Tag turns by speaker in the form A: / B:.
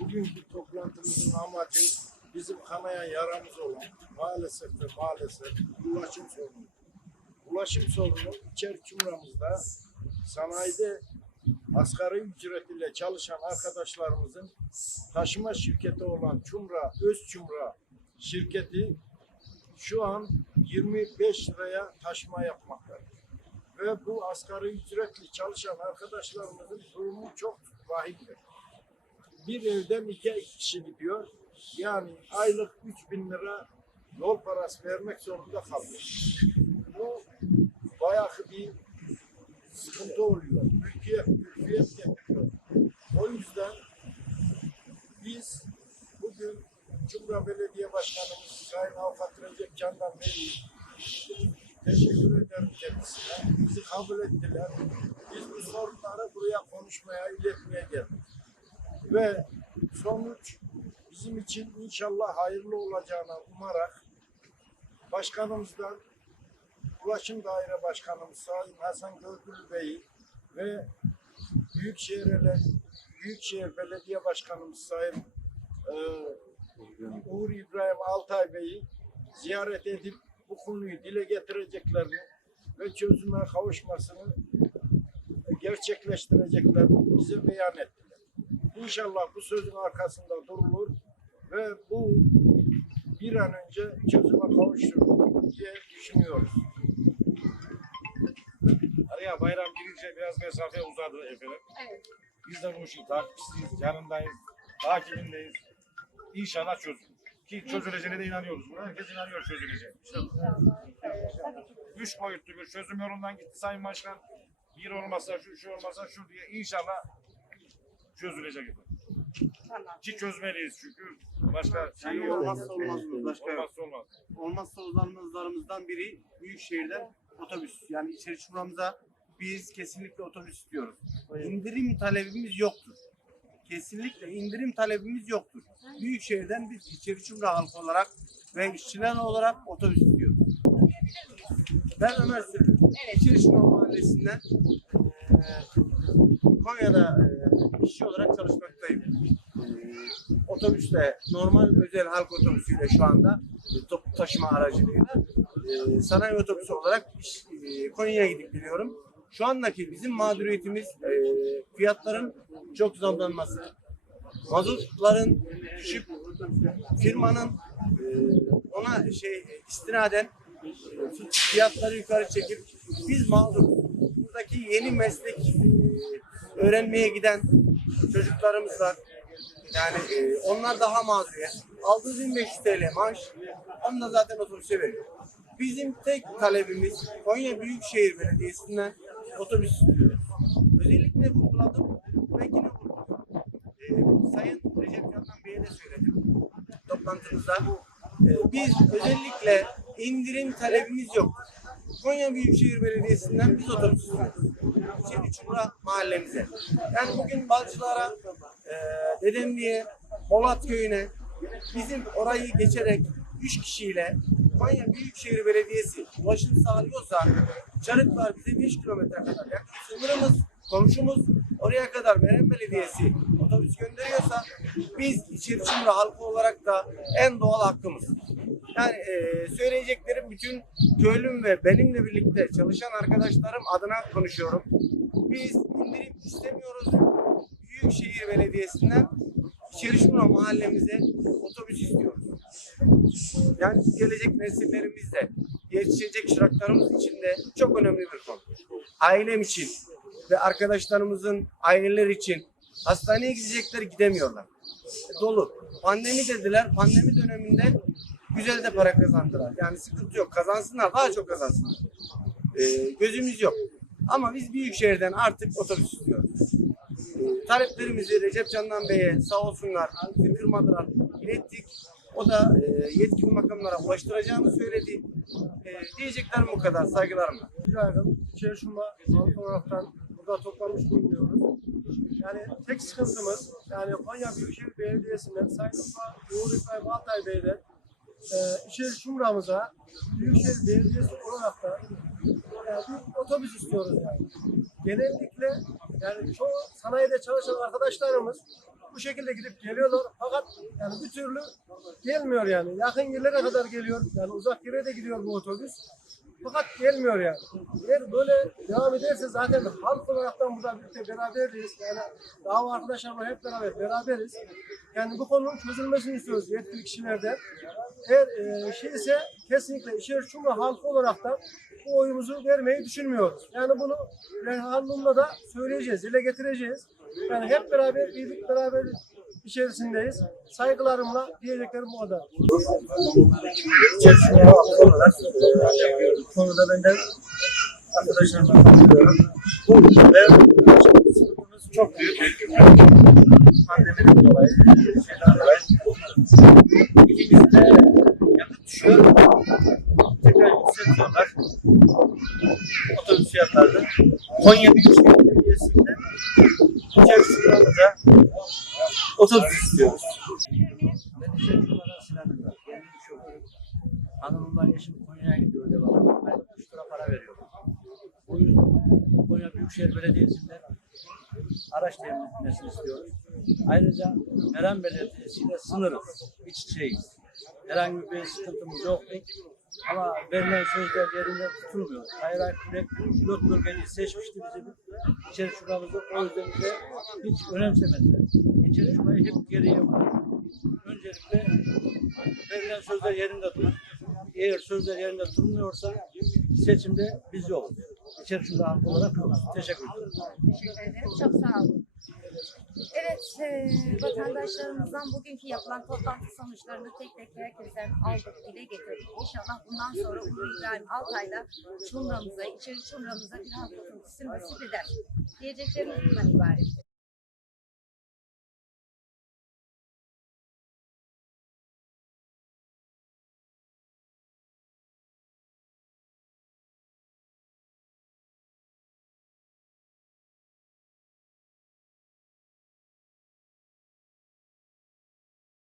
A: bugünkü toplantımızın amacı bizim kanayan yaramız olan maalesef ve maalesef ulaşım sorunu. Ulaşım sorunu içeri cumramızda sanayide asgari ücret ile çalışan arkadaşlarımızın taşıma şirketi olan Çumra, Öz Çumra şirketi şu an 25 liraya taşıma yapmaktadır. Ve bu asgari ücretli çalışan arkadaşlarımızın durumu çok vahimdir. Bir evden iki kişi gidiyor. Yani aylık 3000 lira yol parası vermek zorunda kalıyor. Bu bayağı bir sıkıntı oluyor. Ülkeye ülkeye getiriyor. O yüzden biz bugün Cumhuriyet Belediye Başkanımız Sayın Avukat Recep Candan Bey'i teşekkür ederim kendisine. Bizi kabul ettiler. Biz bu sorunları buraya konuşmaya, iletmeye geldik. Ve sonuç bizim için inşallah hayırlı olacağına umarak başkanımızdan Ulaşım Daire Başkanımız Sayın Hasan Gördül Bey'i ve Büyükşehir, Büyükşehir Belediye Başkanımız Sayın e, Uğur İbrahim Altay Bey'i ziyaret edip bu konuyu dile getireceklerini ve çözüme kavuşmasını gerçekleştireceklerini bize beyan ettiler. İnşallah bu sözün arkasında durulur ve bu bir an önce çözüme kavuşturur diye düşünüyoruz.
B: Araya bayram girince biraz mesafe uzadı efendim.
C: Evet.
B: Biz de bu işin takipçisiyiz, yanındayız, takibindeyiz. İnşallah çözülür. Ki çözüleceğine de inanıyoruz. Buna herkes inanıyor çözüleceğine.
C: İnşallah.
B: Üç boyutlu bir çözüm yolundan gitti Sayın Başkan. Bir olmazsa şu, şu olmazsa şu diye inşallah çözülecek efendim.
C: Tamam.
B: Ki çözmeliyiz çünkü başka şey yok.
D: olmazsa olmazımız başka.
B: Olmazsa olmaz.
D: Olmazsa olmazlarımızdan biri Büyükşehir'den otobüs. Yani içeri şuramıza biz kesinlikle otobüs istiyoruz. İndirim talebimiz yoktur. Kesinlikle indirim talebimiz yoktur. Büyükşehir'den biz içeri şura halkı olarak ve işçiler olarak otobüs istiyoruz. Ben Ömer Sürü.
C: Evet.
D: İçeri Şura Mahallesi'nden Konya'da eee, işçi olarak çalışmaktayım. Eee, otobüsle, normal özel halk otobüsüyle şu anda e, toplu taşıma aracılığıyla eee, sanayi otobüsü olarak Konya'ya gidip geliyorum. Şu andaki bizim mağduriyetimiz fiyatların çok zamlanması, mazotların düşüp firmanın ona şey istinaden fiyatları yukarı çekip biz mağdur. Buradaki yeni meslek eee, öğrenmeye giden çocuklarımız var. Yani eee, onlar daha mağduriyet. Aldığı 1500 TL maaş onu da zaten otobüse veriyor. Bizim tek talebimiz Konya Büyükşehir Belediyesi'nden otobüs. Özellikle vurguladım ve yine vurguladım. Ee, Sayın Recep Candan Bey'e de söyledim toplantımızda. Ee, biz özellikle indirim talebimiz yok. Konya Büyükşehir Belediyesi'nden biz otobüs istiyoruz. İçeri Çumra mahallemize. Yani bugün Balcılar'a, e, Dedemli'ye, Polat Köyü'ne bizim orayı geçerek 3 kişiyle Konya Büyükşehir Belediyesi ulaşım sağlıyorsa Çarıklar bize 5 kilometre kadar yakın sınırımız, komşumuz oraya kadar Meram Belediyesi otobüs gönderiyorsa biz İçeriçimre halkı olarak da en doğal hakkımız. Yani e, söyleyeceklerim bütün köylüm ve benimle birlikte çalışan arkadaşlarım adına konuşuyorum. Biz indirim istemiyoruz. Büyükşehir Belediyesi'nden İçerişmura mahallemize otobüs istiyoruz. Yani gelecek nesillerimiz de yetişecek şıraklarımız için de çok önemli bir konu. Ailem için ve arkadaşlarımızın aileler için hastaneye gidecekler gidemiyorlar. Dolu. Pandemi dediler. Pandemi döneminde güzel de para kazandılar. Yani sıkıntı yok. Kazansınlar. Daha çok kazansınlar. Ee, gözümüz yok. Ama biz Büyükşehir'den artık otobüs istiyoruz. Ee, taleplerimizi Recep Candan Bey'e sağ olsunlar kırmadılar. ilettik. O da e, yetkili makamlara ulaştıracağını söyledi. E, diyeceklerim bu kadar. Saygılarımla.
E: Günaydın. Çevşumba halk olaraktan burada toplanmış bulunuyoruz. Yani tek sıkıntımız yani Konya Büyükşehir Belediyesi'nden Sayın Ufa Uğur İbrahim Altay Bey'den e, İçeri Şumra'mıza Büyükşehir Belediyesi olarak da yani bir otobüs istiyoruz yani. Genellikle yani çoğu sanayide çalışan arkadaşlarımız bu şekilde gidip geliyorlar fakat yani bir türlü gelmiyor yani. Yakın yerlere kadar geliyor. Yani uzak yere de gidiyor bu otobüs. Fakat gelmiyor yani. Eğer böyle devam ederse zaten halk olaraktan burada birlikte beraberiz. Yani dava arkadaşlarla hep beraber beraberiz. Yani bu konunun çözülmesini istiyoruz yetkili kişilerden. Eğer e, şeyse kesinlikle İçeri Cumhur halkı olarak da bu oyumuzu vermeyi düşünmüyoruz. Yani bunu referandumda da söyleyeceğiz, dile getireceğiz. Yani hep beraber, birlik beraber içerisindeyiz. Saygılarımla diyeceklerim bu kadar.
D: İçerisinde halk olarak bu konuda ben arkadaşlarımla katılıyorum. Ve çok büyük. Pandemiden dolayı, şeyden dolayı. İkincisi de yakıt düşüyor. Tekrar yükseltiyorlar. Otobüs fiyatlarını. Konya Büyükşehir Belediyesi'nden içeri şuralarımıza otobüs istiyoruz.
F: Ben. Hanımımla eşim Konya'ya gidiyor devamlı. Aylık 3 lira para veriyor. O yüzden Konya Büyükşehir Belediyesi'nden araç temin istiyoruz. Ayrıca Meram Belediyesi ile sınırız. İç içeyiz. Herhangi bir sıkıntımız yok. Ama verilen sözler yerinde tutulmuyor. Hayır Akbilek pilot bölgeyi seçmişti bizi. İçeri şuramızı o yüzden bize hiç önemsemediler. İçeri şurayı hep geriye vurdu. Öncelikle verilen sözler yerinde durur. Eğer sözler yerinde durmuyorsa seçimde biz yokuz. Şurada halk olarak. Teşekkür ederim.
C: Teşekkür ederim. Çok sağ olun. Evet, e, vatandaşlarımızdan bugünkü yapılan toplantı sonuçlarını tek tek herkesten aldık, dile getirdik. İnşallah bundan sonra Ulu İbrahim Altay'la Çumra'mıza, içeri Çumra'mıza bir halk otobüsü nasip eder. Diyeceklerimiz bundan ibaret.